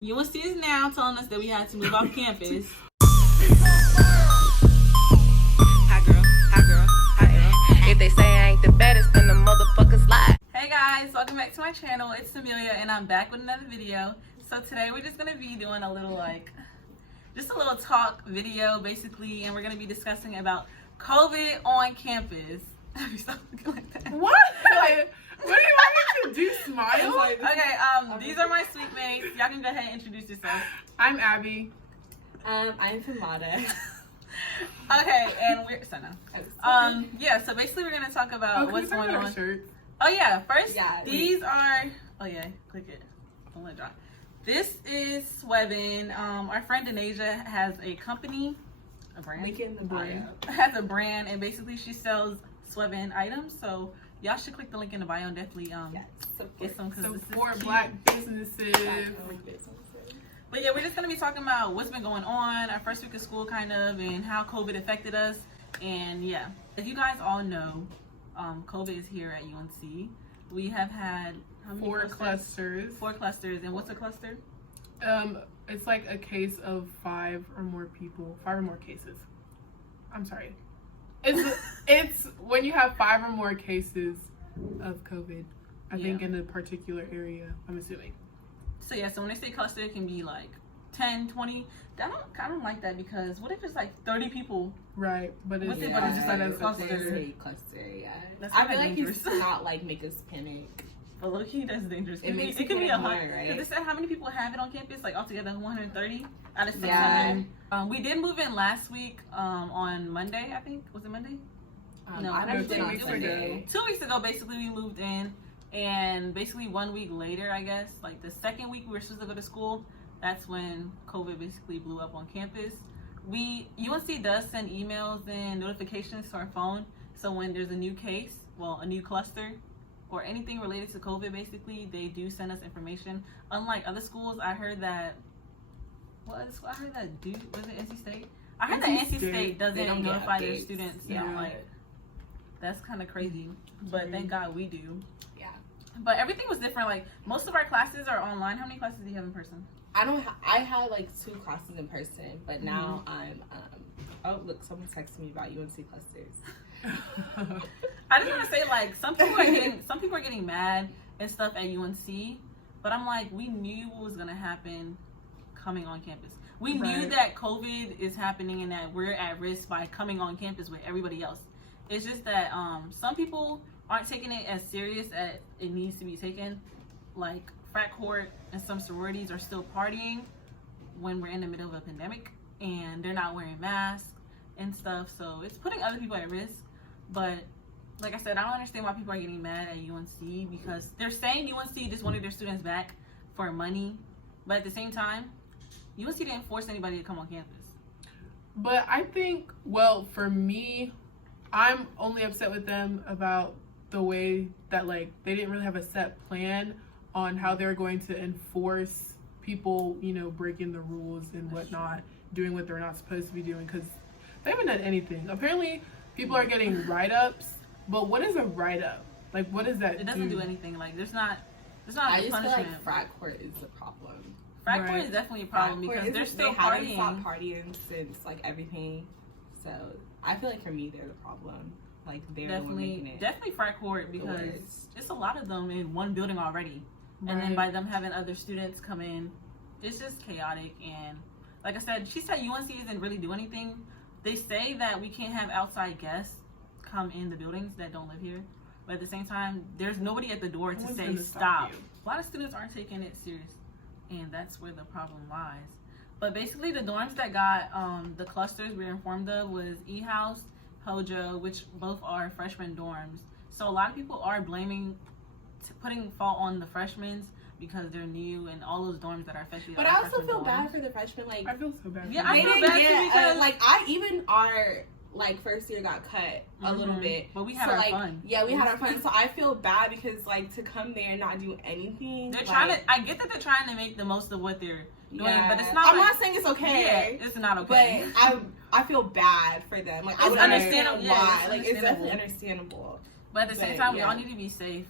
UNC is now telling us that we had to move off campus. Hi girl, hi girl. If they say I ain't the baddest, then the motherfuckers lie. Hey guys, welcome back to my channel. It's Amelia and I'm back with another video. So today we're just gonna be doing a little just a little talk video basically, and we're gonna be discussing about COVID on campus. Like that. What? Like, what do you want me to do? Smile? Okay, these are my sweet mates. Y'all can go ahead and introduce yourselves. I'm Abby. I'm Famada. Okay, and we're yeah, so basically we're gonna talk about what's going on. Shirt? Oh yeah, first Yeah, these are click it. Don't let it drop. This is Sweven. Our friend Denasia has a company, a brand. Link in the bio. Has a brand, and basically she sells Sweven items. So y'all should click the link in the bio and definitely get some. Support black businesses. But yeah, we're just gonna be talking about what's been going on, our first week of school kind of, and how COVID affected us. And yeah, as you guys all know, COVID is here at UNC. We have had how many clusters. 4 clusters. And what's a cluster? It's like a case of 5 or more people, 5 or more cases. I'm sorry. It's when you have 5 or more cases of COVID, I think in a particular area, I'm assuming. So yeah, so when they say cluster, it can be like 10, 20. I don't like that, because what if it's like 30 people? Right, but it's just like a cluster. Yeah. That's I feel like dangerous. it's to not like make us panic. But low key, that's dangerous. It makes it can be a lot, right? Because they said how many people have it on campus, like altogether 130 out of 600. Yeah. We did move in last week on Monday, I think. Was it Monday? No, I moved in on 2 weeks Sunday. 2 weeks ago, basically, we moved in. And basically 1 week later, I guess, like the second week we were supposed to go to school, that's when COVID basically blew up on campus. UNC does send emails and notifications to our phone. So when there's a new case, a new cluster, or anything related to COVID, basically, they do send us information. Unlike other schools, I heard that, was it NC State? I heard that NC State doesn't notify their students. Yeah. I'm like, that's kind of crazy. But thank God we do. Yeah. But everything was different. Like, most of our classes are online. How many classes do you have in person? I had like 2 classes in person, but now I'm oh look, someone texted me about UNC clusters. I just want to say, like, some people are getting mad and stuff at UNC, but I'm like, we knew what was gonna happen coming on campus. We knew that COVID is happening and that we're at risk by coming on campus with everybody else. It's just that some people aren't taking it as serious as it needs to be taken. Like, frat court and some sororities are still partying when we're in the middle of a pandemic, and they're not wearing masks and stuff, so it's putting other people at risk. But like I said, I don't understand why people are getting mad at UNC, because they're saying UNC just wanted their students back for money, but at the same time, UNC didn't force anybody to come on campus. But I think, well, for me, I'm only upset with them about the way that, like, they didn't really have a set plan on how they're going to enforce people, breaking the rules and whatnot, doing what they're not supposed to be doing, because they haven't done anything. Apparently, people are getting write-ups, but what is a write-up? Like, what does that do? It doesn't do anything. Like, there's not a punishment. punishment. Feel like frat court is the problem. Frat court is definitely a problem, because they're still partying. They haven't stopped partying since, like, everything. So, I feel like for me, they're the problem. Like, they're the one making it. Definitely frat court, because it's a lot of them in one building already. And then by them having other students come in, it's just chaotic. And like I said, she said UNC isn't really doing anything. They say that we can't have outside guests come in the buildings that don't live here. But at the same time, there's nobody at the door to say stop. A lot of students aren't taking it serious. And that's where the problem lies. But basically, the dorms that got the clusters we were informed of was E-House, Hojo, which both are freshman dorms. So a lot of people are putting fault on the freshmen because they're new, and all those dorms that are affected. But I also feel bad for the freshmen. Like, I feel so bad. Yeah, I feel bad because our first year got cut a little bit, but we had our fun. Yeah, we had our fun. So I feel bad because, like, to come there and not do anything. They're trying to. I get that they're trying to make the most of what they're doing, but it's not. I'm not saying it's okay. Yeah, it's not okay. But I feel bad for them. Like, I would understand why. Like, it's definitely understandable. But at the same time, we all need to be safe.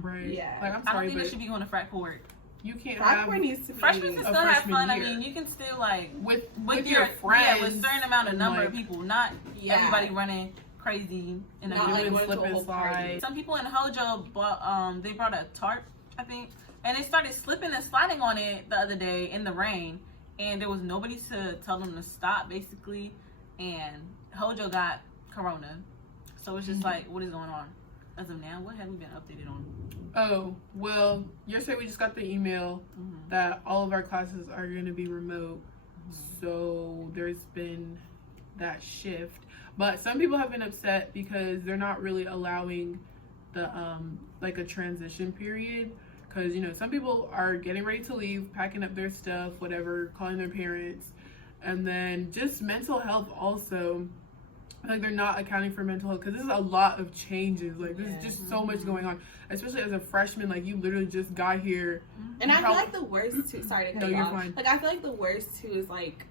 Right. Yeah. Like, I'm sorry, I don't think they should be going to frat court. you can't have Sophomore needs to be Freshmen can a still have freshman fun. I year. mean, you can still like with your friends. Yeah, with a certain amount of number of like, people, not Yeah. everybody running crazy in the Not middle. like doing going to a slip and whole party. slide. Some people in Hojo bought they brought a tarp, I think, and they started slipping and sliding on it the other day in the rain, and there was nobody to tell them to stop basically, and Hojo got corona. So it's just like, what is going on? As of now, what have we been updated on? Oh, well, yesterday we just got the email that all of our classes are going to be remote. So there's been that shift. But some people have been upset because they're not really allowing the like a transition period. Because, you know, some people are getting ready to leave, packing up their stuff, whatever, calling their parents. And then just mental health also. Like, they're not accounting for mental health because this is a lot of changes. Like, there's just so much going on, especially as a freshman. Like, you literally just got here. And I feel like the worst too. Sorry to cut No, you you're off. fine. Like, I feel like the worst too is like,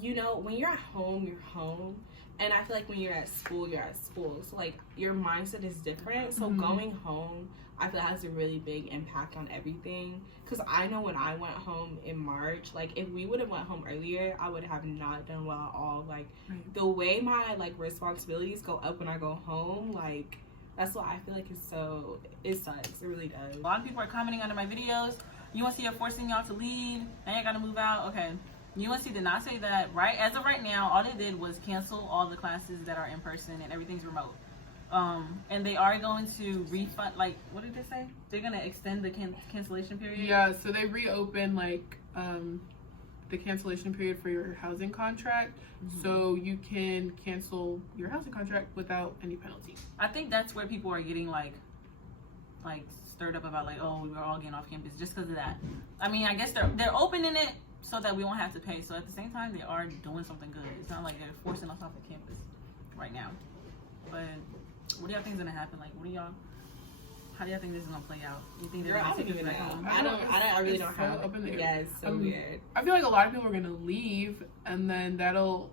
you know, when you're at home, you're home. And I feel like when you're at school, you're at school. So like your mindset is different. So going home, I feel has a really big impact on everything. Cause I know when I went home in March, like if we would have went home earlier, I would have not done well at all. Like the way my like responsibilities go up when I go home, like that's what I feel like is so, it sucks. It really does. A lot of people are commenting under my videos. UNC are forcing y'all to leave. Now you gotta move out. Okay. UNC did not say that. Right as of right now, all they did was cancel all the classes that are in person and everything's remote. And they are going to refund. Like, what did they say? They're gonna extend the cancellation period. Yeah, so they reopened like the cancellation period for your housing contract, so you can cancel your housing contract without any penalty. I think that's where people are getting like stirred up about like, oh, we're all getting off campus just because of that. I mean, I guess they're opening it so that we won't have to pay. So at the same time, they are doing something good. It's not like they're forcing us off the campus right now. But what do y'all think is gonna happen? Like, how do y'all think this is gonna play out? You think they're Girl, gonna I don't take us even back know. home? I really don't so have. up in the air. Yeah, it's so weird. I feel like a lot of people are gonna leave, and then that'll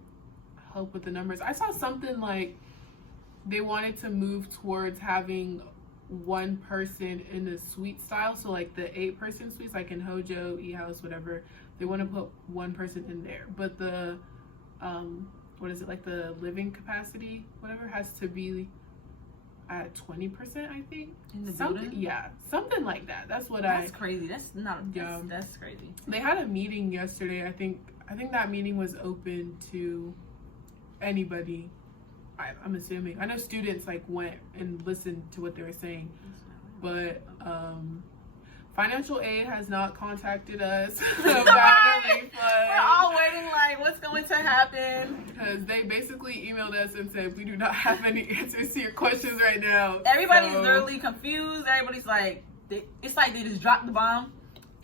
help with the numbers. I saw something like they wanted to move towards having one person in the suite style, so like the 8-person suites, like in Hojo, E-House, whatever. They want to put one person in there, but the what is it, like the living capacity, whatever, has to be at 20%, I think. In the Something, building? yeah, something like that. That's what That's crazy. That's not. Yeah. That's crazy. They had a meeting yesterday. I think that meeting was open to anybody. I'm assuming. I know students like went and listened to what they were saying, but financial aid has not contacted us about the refund. We're all waiting. Like, what's going to happen? Because they basically emailed us and said we do not have any answers to your questions right now. Everybody's So- literally confused. Everybody's like, it's like they just dropped the bomb,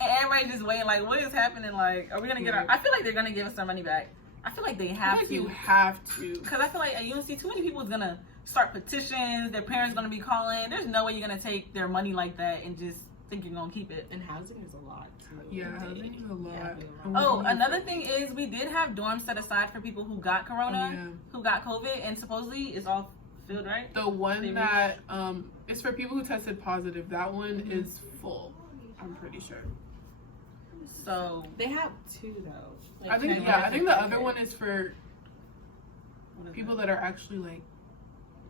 and everybody's just waiting. Like, what is happening? Like, are we gonna get our? I feel like they're gonna give us our money back. I feel like they I have feel like to. you have to. Because I feel like at UNC, too many people is gonna start petitions. Their parents gonna be calling. There's no way you're gonna take their money like that and just think you're gonna keep it. And housing is a lot too. Yeah, housing is a lot. Yeah, And Oh, we're- another thing is we did have dorms set aside for people who got corona, Oh, yeah. who got COVID, and supposedly it's all filled, right? The one that is for people who tested positive. That one is full. I'm pretty sure. So They have two though. Like, I think Canada I think the and other one is for what is people it? that are actually like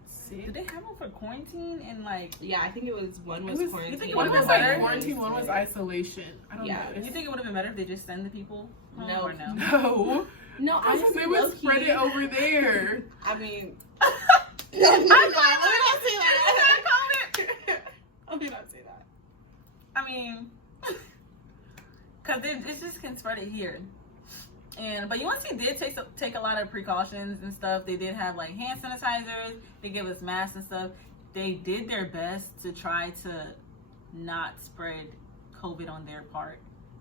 sick. Did they have one for quarantine and like? Yeah, I think it was one It was was, quarantine. You think it one would've was been like better? quarantine, one was isolation. I don't Yeah. know. You It's- think it would have been better if they just send the people home No. or no? No. No, I Because they would spread it over there. I mean, Let me not say that. Let me not say that. I mean, because it just can spread it here. But UNC did take a lot of precautions and stuff. They did have like hand sanitizers. They gave us masks and stuff. They did their best to try to not spread COVID on their part.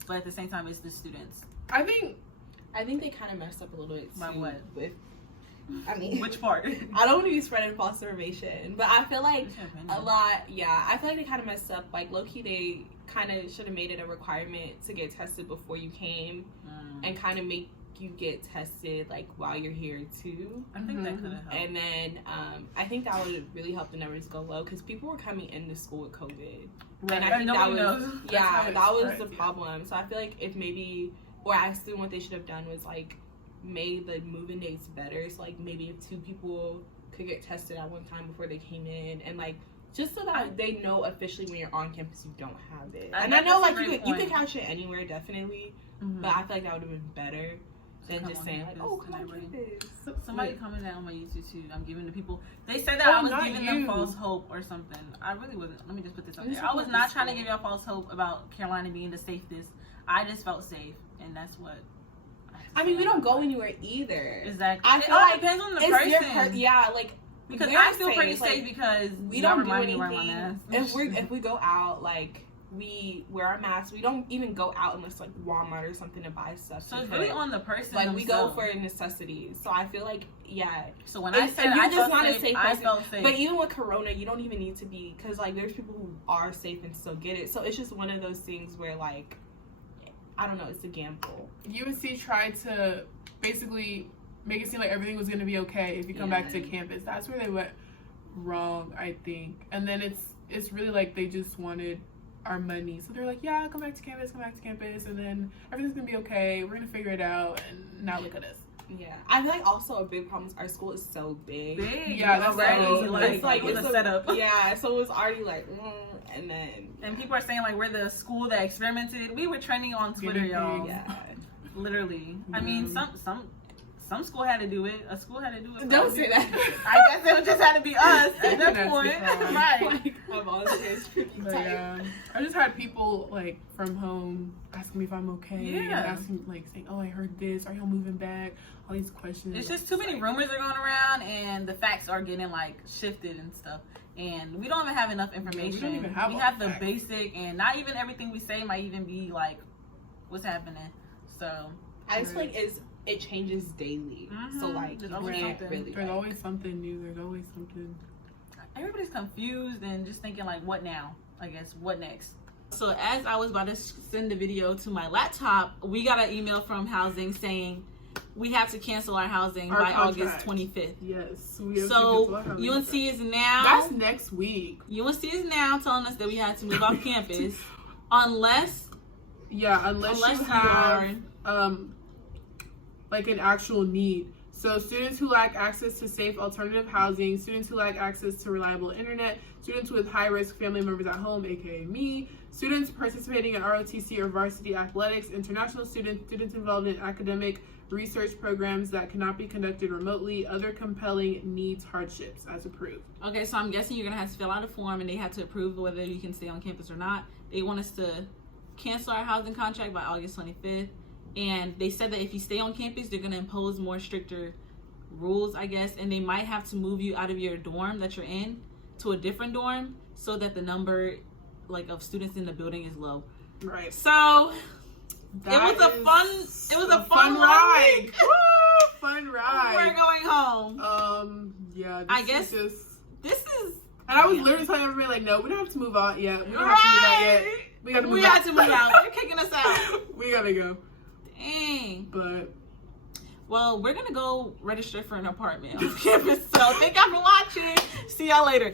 But at the same time, it's the students. I think they kind of messed up a little bit. By too what? With, I mean, Which part? I don't want to be spreading false information, but I feel like What's your opinion? a lot. Yeah, I feel like they kind of messed up. Like low key, they kind of should have made it a requirement to get tested before you came, and kind of make you get tested like while you're here too. I think that could have helped. And then I think that would really help the numbers go low because people were coming into school with COVID. Right. And I think that nobody was knows. that was right, the problem. So I feel like if maybe, or I assume what they should have done was like made the move-in dates better. So like maybe if 2 people could get tested at one time before they came in, and like just so that they know officially when you're on campus you don't have it. And I know like you could catch it anywhere definitely, but I feel like that would have been better than just saying like, oh, come on campus. Somebody commented on my YouTube too. I'm giving the people. They said that I was giving them false hope or something. I really wasn't. Let me just put this out there. I was not trying to give y'all false hope about Carolina being the safest. I just felt safe, and that's what. I mean, we don't go anywhere either. Exactly. I feel like it depends on the it's person. yeah, like because we're I feel pretty safe, like, safe because we don't do remind me to wear my anything. mask. If we go out, like we wear our masks. We don't even go out unless like Walmart or something to buy stuff. So it's really on the person. Like we go themselves. for necessities. So I feel like So when I said I felt safe, I felt safe. But even with Corona, you don't even need to be, because like there's people who are safe and still get it. So it's just one of those things where like I don't know, it's a gamble. UNC tried to basically make it seem like everything was going to be okay if you come back to campus. That's where they went wrong, I think. And then it's really like they just wanted our money. So they're like, yeah, come back to campus, and then everything's going to be okay. We're going to figure it out. And now look at us. Yeah. I feel like also a big problem is our school is so big. Yeah, that's already it's like it's a setup. Yeah, so it was already like, and then. And people are saying like we're the school that experimented. We were trending on Twitter, y'all. Yeah. Literally. I mean, some school had to do it. A school had to do it. Don't say that. I guess it just had to be us at that point. Right. Like, I'm always pretty But tired. I just had people like from home asking me if I'm okay. Yeah. And asking like saying, oh, I heard this. Are y'all moving back? All these questions. It's just too many rumors are going around, and the facts are getting like shifted and stuff. And we don't even have enough information. we don't even have we all have the the facts. basic, and not even everything we say might even be like what's happening. So I just feel like it changes daily. So like There's you always can't something. really. There's always something new. There's always something. everybody's confused and just thinking like, what now? I guess, what next? So as I was about to send the video to my laptop, we got an email from housing saying we have to cancel our housing by contract. August 25th. Yes. We have So to cancel our housing UNC contract. is now That's next week. UNC is now telling us that we have to move off campus unless unless you have like an actual need. So students who lack access to safe alternative housing, students who lack access to reliable internet, students with high-risk family members at home, aka me, students participating in ROTC or varsity athletics, international students, students involved in academic research programs that cannot be conducted remotely, other compelling needs hardships as approved. Okay, so I'm guessing you're gonna have to fill out a form and they have to approve whether you can stay on campus or not. They want us to cancel our housing contract by August 25th. And they said that if you stay on campus, they're going to impose more stricter rules, I guess. And they might have to move you out of your dorm that you're in to a different dorm so that the number of students in the building is low. Right. So it was a fun ride. Woo! Fun ride. We're going home. Yeah. I guess this is. And I was literally telling everybody like, no, we don't have to move out yet. We don't have to do that yet. We got to move We out. had to move out. They're kicking us out. We gotta go. Dang. But well, we're gonna go register for an apartment on campus. So thank y'all for watching. See y'all later.